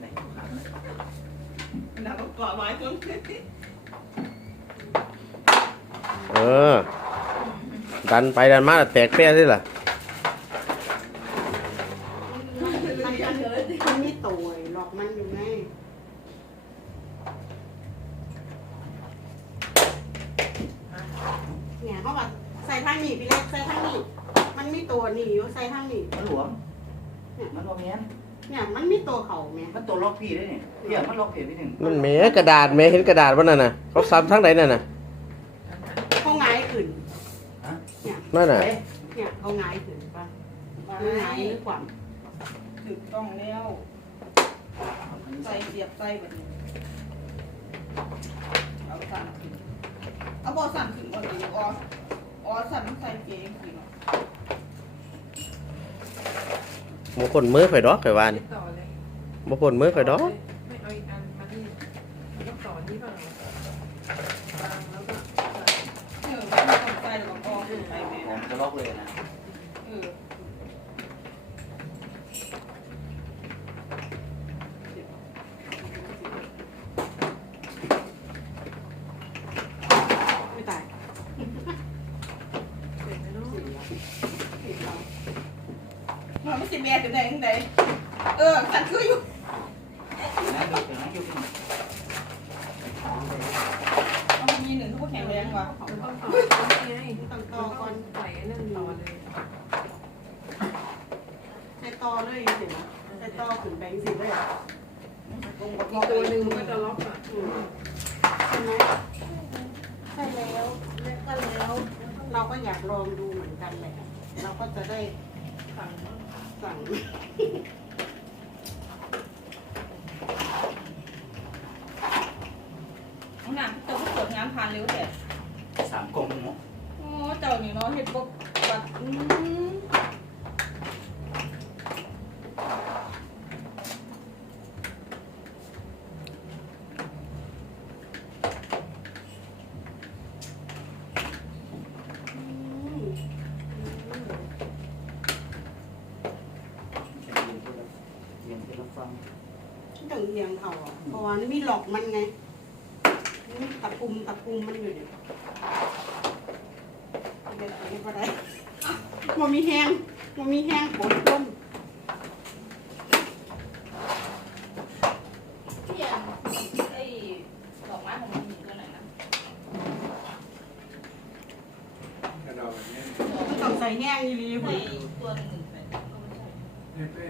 ไหนครับแล้วก็กรอบไว้จนเออ ดันไปดันมาแล้วแตกเปี้ยสิล่ะมันมันมันไม่โตยหลอกมันอยู่ไงเนี่ยเขาบอกใส่ทางนี้พี่เล็กใส่ทางนี้มันไม่ตัวนี่อยู่ใส่ทางนี้มันหลวม มันบ่แม่น เนี่ยมันไม่ตัวเขาแม่มันตัวล็อกพี่ได้เนี่ยเพี่ยมันล็อกพี่พี่หนึ่งมันแหมกระดาษแหมเห็นกระดาษบ่นั่นน่ะเขาซ้ำทั้งไหนนั่นน่ะเขาง่ายขึ้นนั่นน่ะเอ๊ะเนี่ยเขาง่ายขึ้นป่ะมามันง่ายหรือความถูกต้องแล้วใส่เสียบใส่แบบนี้เอาสั่นขึ้นเอาบอสั่นขึ้นบอดีอ๋ออ๋อสั่นใส่เกงขึ้น บ่คนมือข่อยดอกข่อยว่านี่ต่อเลยบ่คนมือข่อยดอกไม่เอาอีกอันมาที่แล้วก็ต่อนี่เปล่าวางแล้วก็เออไม่ต้องใส่แล้วก็กองไปแม่ผมจะล็อกเลยนะเออไม่ตายเสร็จแล้วเนาะ มันไม่ใช่แม่ถึงไหนถึงไหนเออสั่นคืออยู่นะดูเป็นนะอยู่เป็นต้องมีหนึ่งทุกแข็งแรงว่ะเอาต่อเอาไงต้องต่ต่ออก่อนใส่นั่นต่อเลยใส่ต่อเลยสิใส่ต่อขึ้นแบงค์สิเลยอีกตัวหนึ่งมันก็จะล็อกอะอืมใช่ไหมใช่แล้วแล้วก็แล้ว เราก็อยากลองดูเหมือนกันแหละเราก็จะได้ สั่งสั่งน้องนางเจ้าผู้ตรวจงานผ่านเร็วแต่สามกลมเนาะ โอ้เจ้านี่เนาะเฮ็ดบ่บัดอืม เรียนที่เรา ฟังต้องเอียงเขาอะเพราะว่านี่มีหลอกมันไงนี่ตะปุ่มตะปุ่มมันอยู่เนี่ยเอาไปเอาไปได้มันมีแห้งมันมีแห้งปวดต้นพี่อันไอ้ดอกไม้ของมันอยู่ตรงไหนนะไม่ต้องใส่แห้งอีหลีไอ้พุ่นตัวหนึ่งใส่ก็ไม่ใช่เฮ้เป้